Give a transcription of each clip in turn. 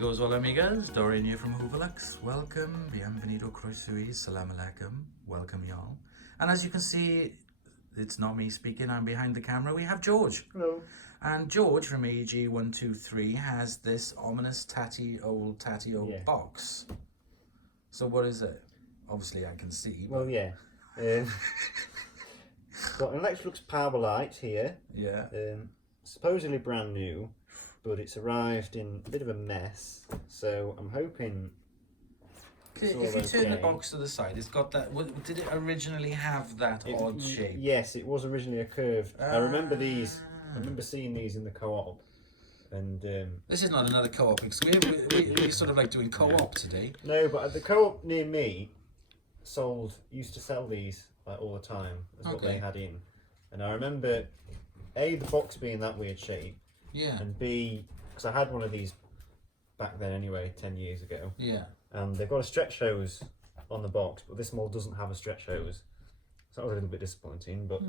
amigos, hola amigas, Dorian here from Electrolux. Welcome, bienvenido, croisui, salam alaikum, welcome y'all. And as you can see, it's not me speaking, I'm behind the camera. We have George. Hello. And George from AG123 has this ominous tatty old box. So what is it? Obviously I can see. Well, yeah. Got an Electrolux Powerlite here. Yeah. Supposedly brand new, but it's arrived in a bit of a mess. So I'm hoping. If you turn the box to the side, it's got that. Did it originally have that odd shape? Yes, it was originally a curve. I remember these. I remember seeing these in the co-op. And this is not another co-op because we're sort of like doing co-op today. No, but the co-op near me used to sell these like all the time. That's what they had in. And I remember A, the box being that weird shape. Yeah. And B, because I had one of these back then anyway, 10 years ago. Yeah. And they've got a stretch hose on the box, but this model doesn't have a stretch hose. So that was a little bit disappointing, but...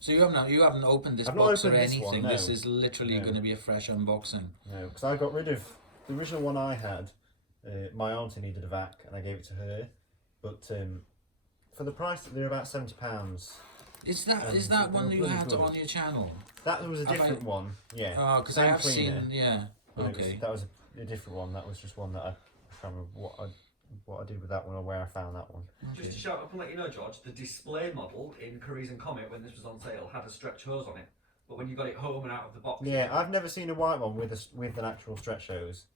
So you haven't opened this box or anything? No. This is literally going to be a fresh unboxing. No, because I got rid of the original one I had. My auntie needed a vac and I gave it to her. But for the price, they're about £70. Is that one that you had on your channel? That was a different one, yeah. Oh, because I have seen, yeah. Okay. That was a different one. That was just one that I can't remember what I did with that one or where I found that one. Okay. Just to shout up and let you know, George, the display model in Currys and Comet when this was on sale had a stretch hose on it, but when you got it home and out of the box. Yeah, I've never seen a white one with an actual stretch hose.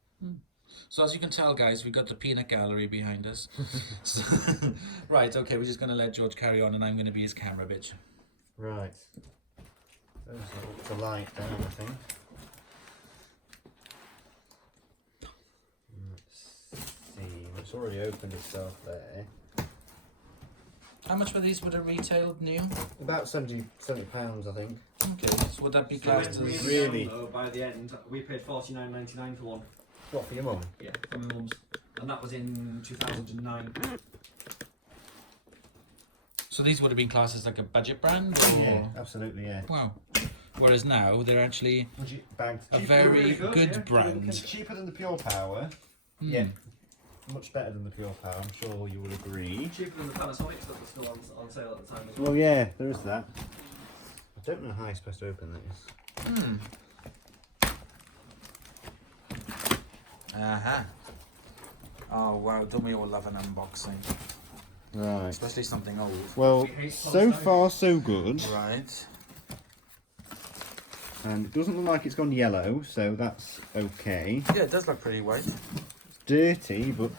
So as you can tell, guys, we've got the peanut gallery behind us. Right, okay, we're just going to let George carry on and I'm going to be his camera bitch. Right. Those are the light down, I think. Let's see, it's already opened itself there. How much were these would have retailed new? About £70, I think. Okay, so would that be classed as... Really? By the end, we paid $49.99 for one. What, for your mum? Yeah, for my mum's. And that was in 2009. So these would have been classed as like a budget brand? Or... Yeah, absolutely, yeah. Wow. Whereas now, they're actually a very really good brand. It's cheaper than the Pure Power. Yeah. Much better than the Pure Power, I'm sure you will agree. Cheaper than the Panasonics that were still on sale at the time as well. Well, yeah, there is that. I don't know how you're supposed to open this. Oh wow, don't we all love an unboxing? Right. Especially something old. Well, so far so good. Right. And it doesn't look like it's gone yellow, so that's okay. Yeah, it does look pretty white. It's dirty, but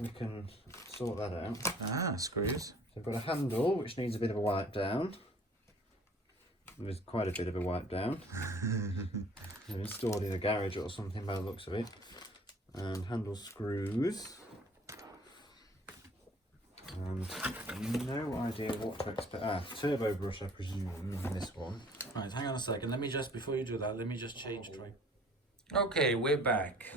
we can sort that out. Ah, screws. So I've got a handle, which needs a bit of a wipe down. There's quite a bit of a wipe down. They're installed in a garage or something by the looks of it. And handle screws. And no idea what to expect. Ah, turbo brush, I presume, in this one. Right, hang on a second. Let me just, before you do that, let me just change track. Okay, we're back.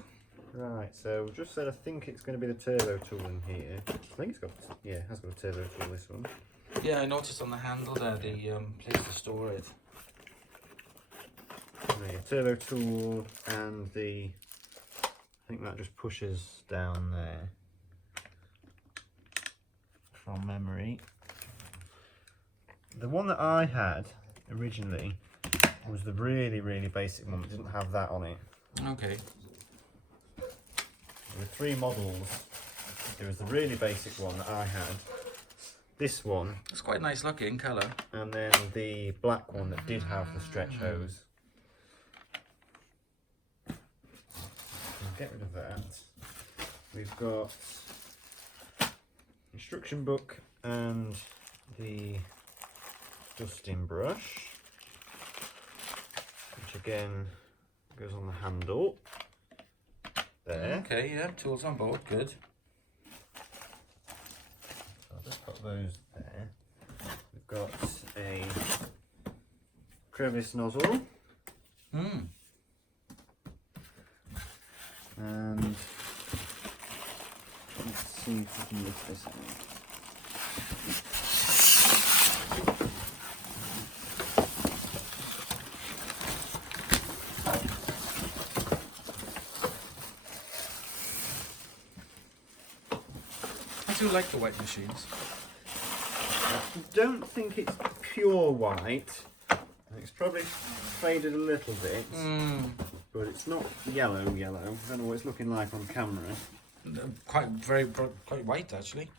Right, so just said I think it's going to be the turbo tool in here. I think it's got, yeah, it has got a turbo tool, this one. Yeah, I noticed on the handle there, the place to store it. Yeah, turbo tool and the, I think that just pushes down there. From memory. The one that I had originally was the really basic one that didn't have that on it. Okay. There were 3 models. There was the really basic one that I had, this one. It's quite nice looking colour. And then the black one that did have the stretch hose. I'll get rid of that. We've got instruction book and the dusting brush, which again goes on the handle there. Okay, yeah, tools on board, good. So I'll just put those there. We've got a crevice nozzle. And let's see if we can lift this out. do like the white machines. I don't think it's pure white. It's probably faded a little bit, but it's not yellow. I don't know what it's looking like on camera. Quite white actually.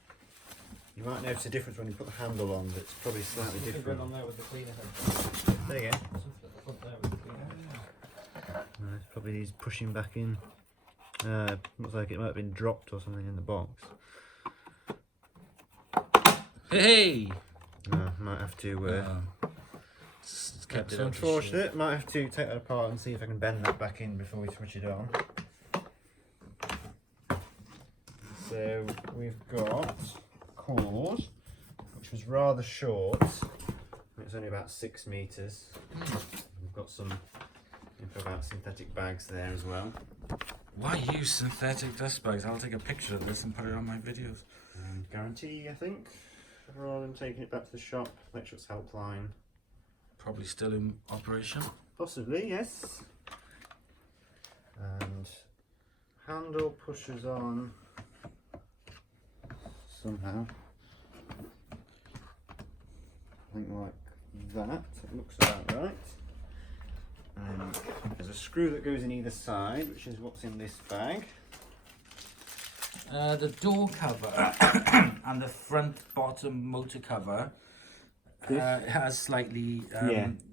You might notice a difference when you put the handle on. That's probably slightly different. on there with the cleaner head. There you go. Something at the front there with the cleaner head. It's probably he's pushing back in. Looks like it might have been dropped or something in the box. Hey! Might have to. Kept it So out the unfortunate. Might have to take that apart and see if I can bend that back in before we switch it on. So we've got cord, which was rather short. It's only about 6 meters. We've got some info about synthetic bags there as well. Why use synthetic dust bags? I'll take a picture of this and put it on my videos. Guarantee, I think, rather than taking it back to the shop. Electrolux helpline. Probably still in operation. Possibly, yes. And handle pushes on somehow. I think like that. It looks about right. And there's a screw that goes in either side, which is what's in this bag. The door cover and the front bottom motor cover has slightly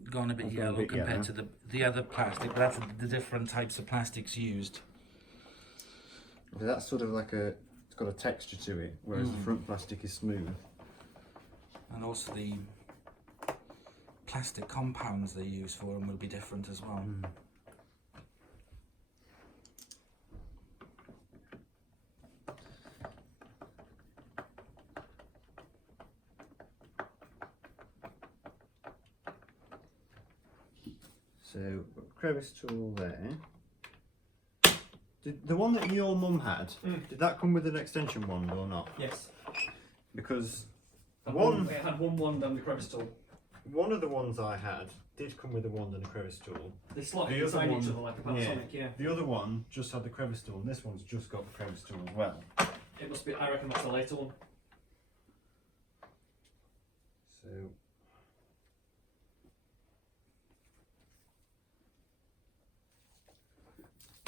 gone a bit yellow compared to the other plastic, but that's the different types of plastics used. So that's sort of like it's got a texture to it, whereas the front plastic is smooth. And also the plastic compounds they use for them will be different as well. So, crevice tool there. Did the one that your mum had, did that come with an extension wand or not? Yes. Because It had one wand and the crevice tool. one of the ones I had did come with a wand and a crevice tool. They slot The inside other each one- other like a Panasonic, yeah. The other one just had the crevice tool, and this one's just got the crevice tool as well. It must be, I reckon that's the later one. So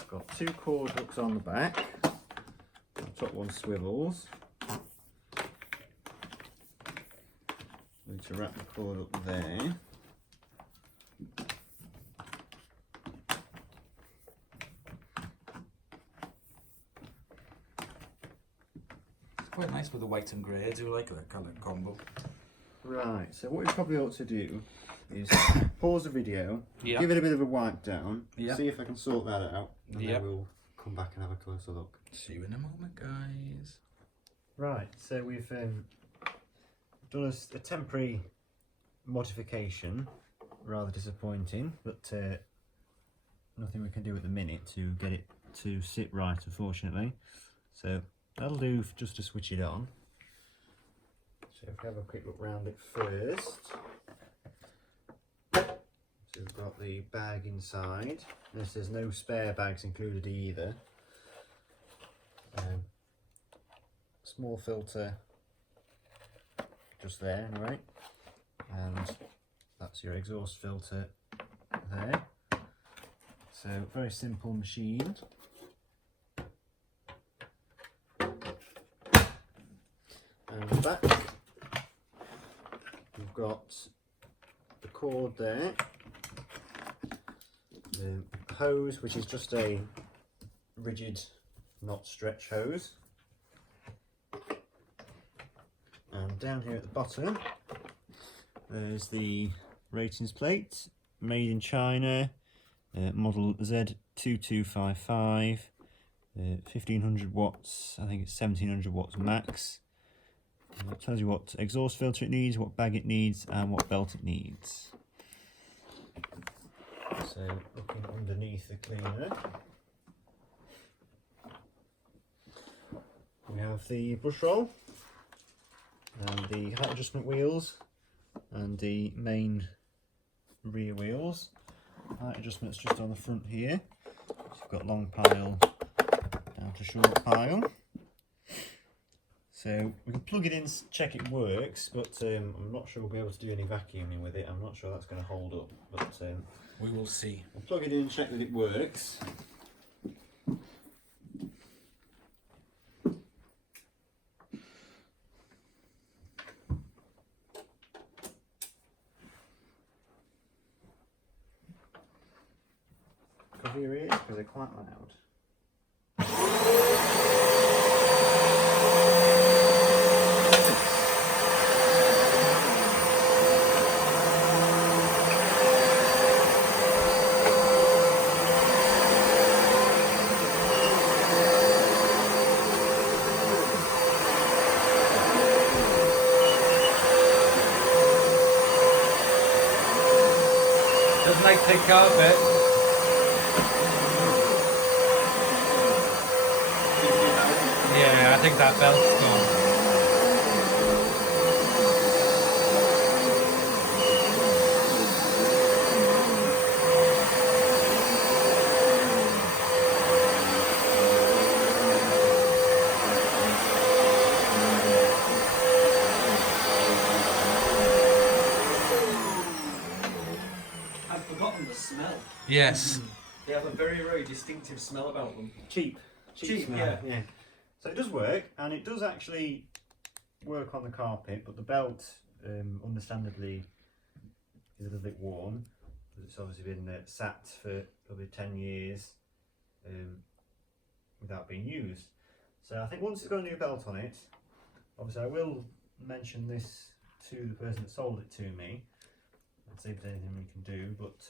got 2 cord hooks on the back. The top one swivels. Need to wrap the cord up there. It's quite nice with the white and grey. I do like that colour combo. Right, so what we probably ought to do is pause the video, Yeah. give it a bit of a wipe down, Yeah. see if I can sort that out, and Yeah. then we'll come back and have a closer look. See you in a moment, guys. Right, so we've done a temporary modification, rather disappointing, but nothing we can do at the minute to get it to sit right, unfortunately. So that'll do just to switch it on. So if we have a quick look round it first. So we've got the bag inside. There's no spare bags included either. Small filter just there anyway, and that's your exhaust filter there. So very simple machine. And the back, we've got the cord there, the hose, which is just a rigid, not stretch hose. And down here at the bottom, there's the ratings plate, made in China, model Z2255, 1500 watts, I think it's 1700 watts max. And that tells you what exhaust filter it needs, what bag it needs, and what belt it needs. So looking underneath the cleaner, we have the brush roll, and the height adjustment wheels, and the main rear wheels. Height adjustment's just on the front here. So you've got long pile down to short pile. So we can plug it in, check it works, but I'm not sure we'll be able to do any vacuuming with it. I'm not sure that's going to hold up, but we will see. we'll plug it in, check that it works. Cover your ears because they're quite loud. Doesn't like thick carpet. Yeah, I think that belt's gone. I've forgotten the smell. Yes. They have a very, very distinctive smell about them. Cheap smell. Yeah. So it does work, and it does actually work on the carpet, but the belt, understandably, is a little bit worn, because it's obviously been sat for probably 10 years without being used. So I think once it's got a new belt on it, obviously I will mention this to the person that sold it to me, and see if there's anything we can do, but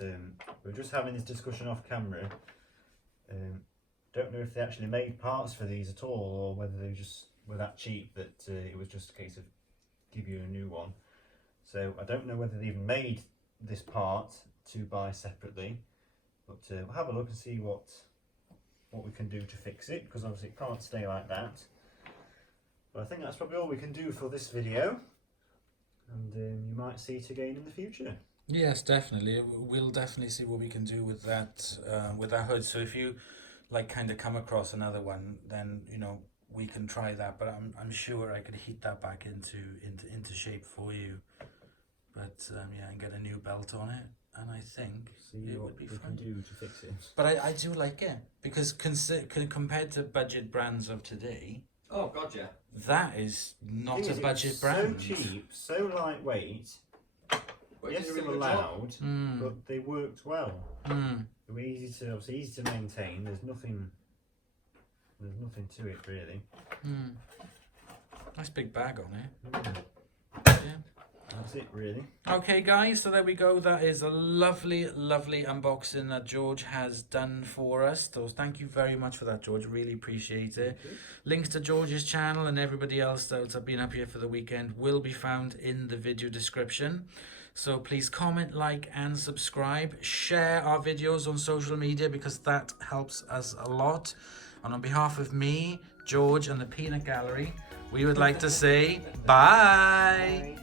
we're just having this discussion off camera. Don't know if they actually made parts for these at all, or whether they just were that cheap that it was just a case of give you a new one. So I don't know whether they even made this part to buy separately, but we'll have a look and see what we can do to fix it, because obviously it can't stay like that. But I think that's probably all we can do for this video, and you might see it again in the future. Yes, definitely. We'll definitely see what we can do with that hood. So if you like kind of come across another one, then you know we can try that. But I'm sure I could heat that back into shape for you. But yeah, and get a new belt on it, and I think it would be fun. Can do to fix it. But I do like it, because compared to budget brands of today, Oh god, yeah. that is not a budget brand. So cheap, so lightweight. But Yes, it's they a were really good job. loud, but they worked well. Mm. They were obviously easy to maintain. There's nothing to it really. Mm. Nice big bag on it. Mm. Yeah. That's it really. Okay guys, so there we go. That is a lovely unboxing that George has done for us. So thank you very much for that, George. Really appreciate it. Links to George's channel and everybody else that's been up here for the weekend will be found in the video description. So please comment, like and subscribe. Share our videos on social media, because that helps us a lot. And on behalf of me, George and the Peanut Gallery, we would like to say bye.